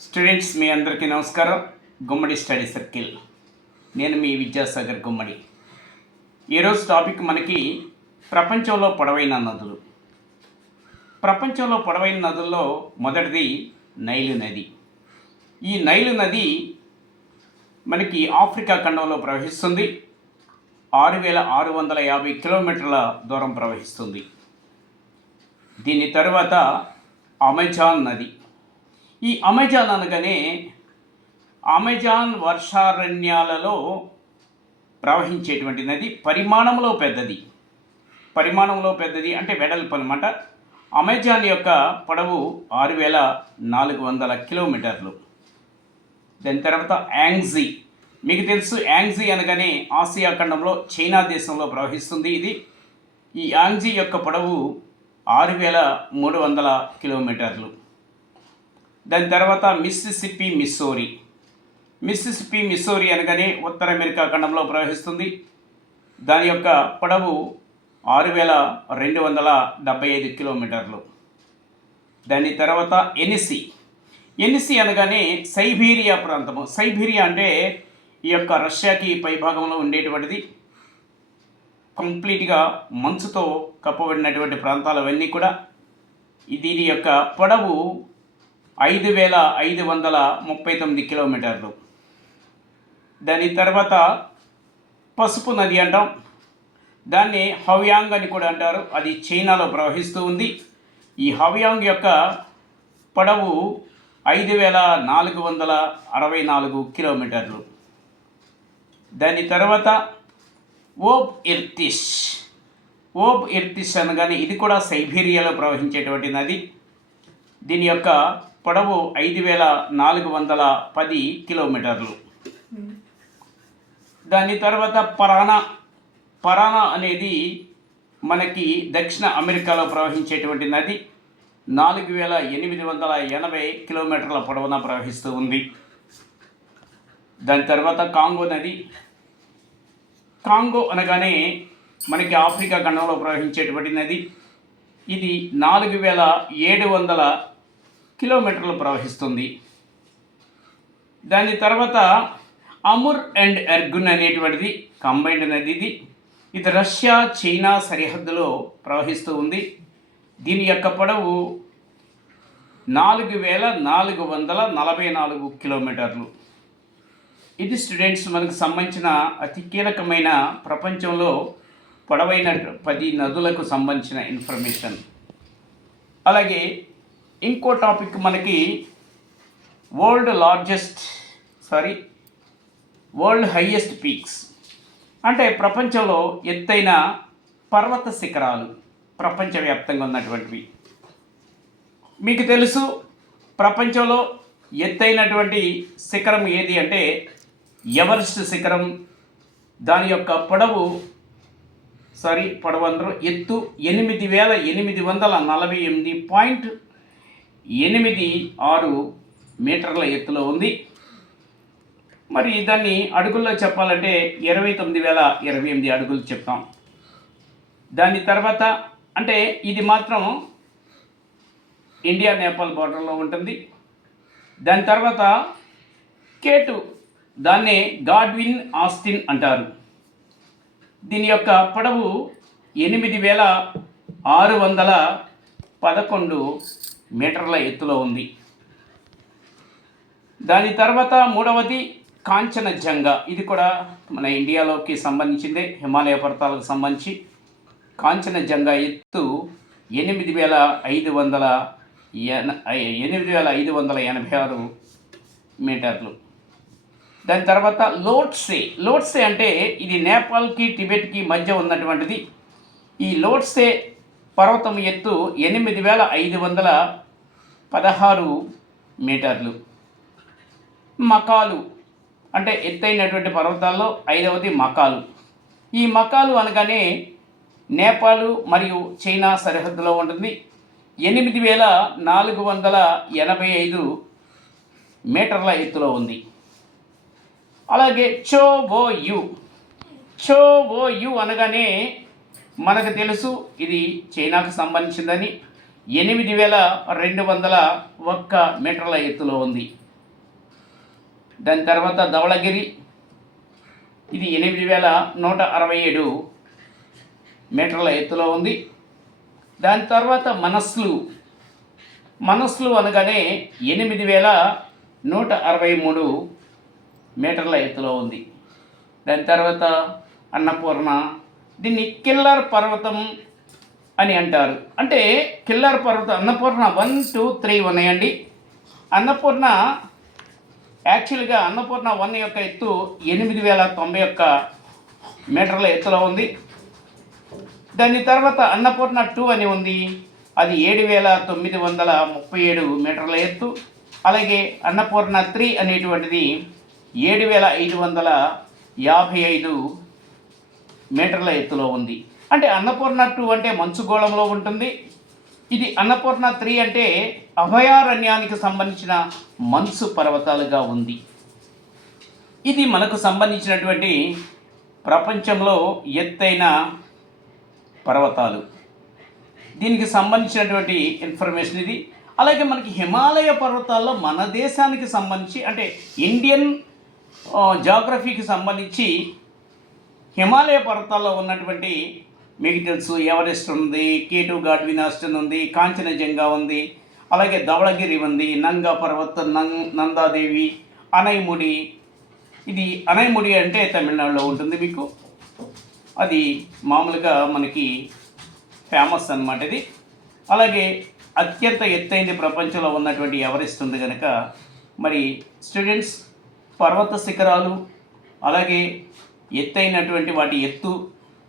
Students మీ అందరికీ నమస్కారం. గుమ్మడి study circle, నేను మీ విద్యాసాగర్ గుమ్మడి. ఈరోజు టాపిక్ మనకి ప్రపంచంలో పొడవైన నదులు. ప్రపంచంలో పొడవైన నదుల్లో మొదటిది నైలు నది. ఈ నైలు నది మనకి ఆఫ్రికా ఖండంలో ప్రవహిస్తుంది. 6,650 కిలోమీటర్ల దూరం ప్రవహిస్తుంది. దీని తరువాత అమెజాన్ నది. ఈ అమెజాన్ అనగానే అమెజాన్ వర్షారణ్యాలలో ప్రవహించేటువంటి నది. పరిమాణంలో పెద్దది అంటే వెడల్పు అనమాట. అమెజాన్ యొక్క పొడవు 6,400 కిలోమీటర్లు. దాని తర్వాత యాంగ్జీ. మీకు తెలుసు, యాంగ్జీ అనగానే ఆసియా ఖండంలో చైనా దేశంలో ప్రవహిస్తుంది. ఈ యాంగ్జీ యొక్క పొడవు 6,300 కిలోమీటర్లు. దాని తర్వాత మిస్సిసిప్పి మిస్సోరీ అనగానే ఉత్తర అమెరికా ఖండంలో ప్రవహిస్తుంది. దాని యొక్క పొడవు 6,275 కిలోమీటర్లు. దాని తర్వాత ఎనిసి అనగానే సైబీరియా ప్రాంతము. సైబీరియా అంటే ఈ యొక్క రష్యాకి పైభాగంలో ఉండేటువంటిది. కంప్లీట్గా మంచుతో కప్పబడినటువంటి ప్రాంతాలు అవన్నీ కూడా. దీని యొక్క పొడవు 5,539 కిలోమీటర్లు. దాని తర్వాత పసుపు నది అంటాం. దాన్ని హవ్యాంగ్ అని కూడా అంటారు. అది చైనాలో ప్రవహిస్తూ ఉంది. ఈ హవ్యాంగ్ యొక్క పొడవు 5,464 కిలోమీటర్లు. దాని తర్వాత ఓబ్ ఇర్తిష్ అనగానే ఇది కూడా సైబీరియాలో ప్రవహించేటువంటి నది. దీని యొక్క పొడవు 5,410 కిలోమీటర్లు. దాని తర్వాత పరానా అనేది మనకి దక్షిణ అమెరికాలో ప్రవహించేటువంటి నది. 4,880 కిలోమీటర్ల పొడవున ప్రవహిస్తూ ఉంది. దాని తర్వాత కాంగో నది. కాంగో అనగానే మనకి ఆఫ్రికా ఖండంలో ప్రవహించేటువంటి నది. ఇది 4,700 కిలోమీటర్లు ప్రవహిస్తుంది. దాని తర్వాత అముర్ అండ్ ఎర్గున్ అనేటువంటిది కంబైన్డ్ నది. ఇది రష్యా చైనా సరిహద్దులో ప్రవహిస్తూ ఉంది. దీని యొక్క పొడవు 4,444 కిలోమీటర్లు. ఇది స్టూడెంట్స్ మనకు సంబంధించిన అతి కీలకమైన ప్రపంచంలో పొడవైన 10 నదులకు సంబంధించిన ఇన్ఫర్మేషన్. అలాగే ఇంకో టాపిక్ మనకి వరల్డ్ హైయెస్ట్ పీక్స్ అంటే ప్రపంచంలో ఎత్తైన పర్వత శిఖరాలు ప్రపంచవ్యాప్తంగా ఉన్నటువంటివి. మీకు తెలుసు, ప్రపంచంలో ఎత్తైనటువంటి శిఖరం ఏది అంటే ఎవరెస్ట్ శిఖరం. దాని యొక్క ఎత్తు 8,848.86 మీటర్ల ఎత్తులో ఉంది. మరి దాన్ని అడుగుల్లో చెప్పాలంటే 29,028 అడుగులు చెప్తాం. దాని తర్వాత అంటే ఇది మాత్రం ఇండియా నేపాల్ బార్డర్లో ఉంటుంది. దాని తర్వాత K2, దాన్నే గాడ్విన్ ఆస్టిన్ అంటారు. దీని యొక్క పొడవు 8,611 మీటర్ల ఎత్తులో ఉంది. దాని తర్వాత మూడవది కాంచనజంగా. ఇది కూడా మన ఇండియాలోకి సంబంధించిందే, హిమాలయ పర్వతాలకు సంబంధించి. కాంచనజంగా ఎత్తు 8,586 మీటర్లు. దాని తర్వాత లోట్సే అంటే ఇది నేపాల్కి టిబెట్కి మధ్య ఉన్నటువంటిది. ఈ లోట్సే పర్వతం ఎత్తు 8,516 మీటర్లు. మకాలు అంటే ఎత్తైనటువంటి పర్వతాల్లో 5వది మకాలు. ఈ మకాలు అనగానే నేపాల్ మరియు చైనా సరిహద్దులో ఉంటుంది. 8,485 మీటర్ల ఎత్తులో ఉంది. అలాగే చోవోయు అనగానే మనకు తెలుసు ఇది చైనాకు సంబంధించిందని. 8,201 మీటర్ల ఎత్తులో ఉంది. దాని తర్వాత ధవళగిరి, ఇది 8,167 మీటర్ల ఎత్తులో ఉంది. దాని తర్వాత మనస్లు అనగానే 8,163 మీటర్ల ఎత్తులో ఉంది. దాని తర్వాత అన్నపూర్ణ, దీన్ని కిల్లర్ పర్వతం అని అంటారు. అంటే కిల్లర్ పర్వతం, అన్నపూర్ణ 1, 2, 3 ఉన్నాయండి. అన్నపూర్ణ యాక్చువల్గా అన్నపూర్ణ 1 యొక్క ఎత్తు 8,091 మీటర్ల ఎత్తులో ఉంది. దాని తర్వాత అన్నపూర్ణ 2 అని ఉంది, అది 7,937 మీటర్ల ఎత్తు. అలాగే అన్నపూర్ణ 3 అనేటువంటిది 7,555 మీటర్ల ఎత్తులో ఉంది. అంటే అన్నపూర్ణ 2 అంటే మంచుగోళంలో ఉంటుంది. ఇది అన్నపూర్ణ 3 అంటే అభయారణ్యానికి సంబంధించిన మంచు పర్వతాలుగా ఉంది. ఇది మనకు సంబంధించినటువంటి ప్రపంచంలో ఎత్తైన పర్వతాలు, దీనికి సంబంధించినటువంటి ఇన్ఫర్మేషన్ ఇది. అలాగే మనకి హిమాలయ పర్వతాల్లో మన దేశానికి సంబంధించి అంటే ఇండియన్ జాగ్రఫీకి సంబంధించి హిమాలయ పర్వతాల్లో ఉన్నటువంటి మీకు తెలుసు ఎవరెస్ట్ ఉంది, K2 గాడ్విన్ ఆస్టన్ ఉంది, కాంచనజంగా ఉంది, అలాగే ధవళగిరి ఉంది, నంగా పర్వత, నందాదేవి, అనైముడి. ఇది అనైముడి అంటే తమిళనాడులో ఉంటుంది మీకు. అది మామూలుగా మనకి ఫేమస్ అన్నమాట ఇది. అలాగే అత్యంత ఎత్తైన ప్రపంచంలో ఉన్నటువంటి ఎవరెస్ట్ ఉంది కనుక మరి స్టూడెంట్స్ పర్వత శిఖరాలు, అలాగే ఎత్తైనటువంటి వాటి ఎత్తు,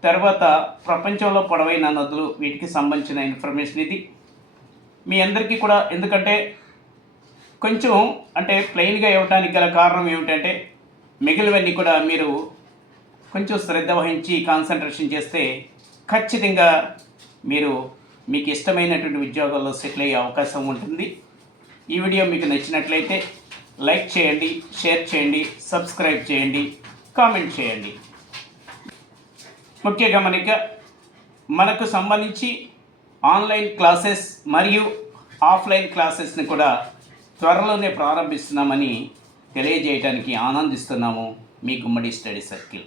తర్వాత ప్రపంచంలో పొడవైన నదులు, వీటికి సంబంధించిన ఇన్ఫర్మేషన్ ఇది మీ అందరికీ కూడా. ఎందుకంటే కొంచెం అంటే ప్లెయిన్గా ఇవ్వడానికి గల కారణం ఏమిటంటే మిగిలినవన్నీ కూడా మీరు కొంచెం శ్రద్ధ వహించి కాన్సన్ట్రేషన్ చేస్తే ఖచ్చితంగా మీరు మీకు ఇష్టమైనటువంటి ఉద్యోగాల్లో సెటిల్ అయ్యే అవకాశం ఉంటుంది. ఈ వీడియో మీకు నచ్చినట్లయితే లైక్ చేయండి, షేర్ చేయండి, సబ్స్క్రైబ్ చేయండి, కామెంట్ చేయండి. ముఖ్య గమనిక, మనకు సంబంధించి ఆన్లైన్ క్లాసెస్ మరియు ఆఫ్లైన్ క్లాసెస్ని కూడా త్వరలోనే ప్రారంభిస్తున్నామని తెలియజేయడానికి ఆనందిస్తున్నాము. మీ గుమ్మడి స్టడీ సర్కిల్.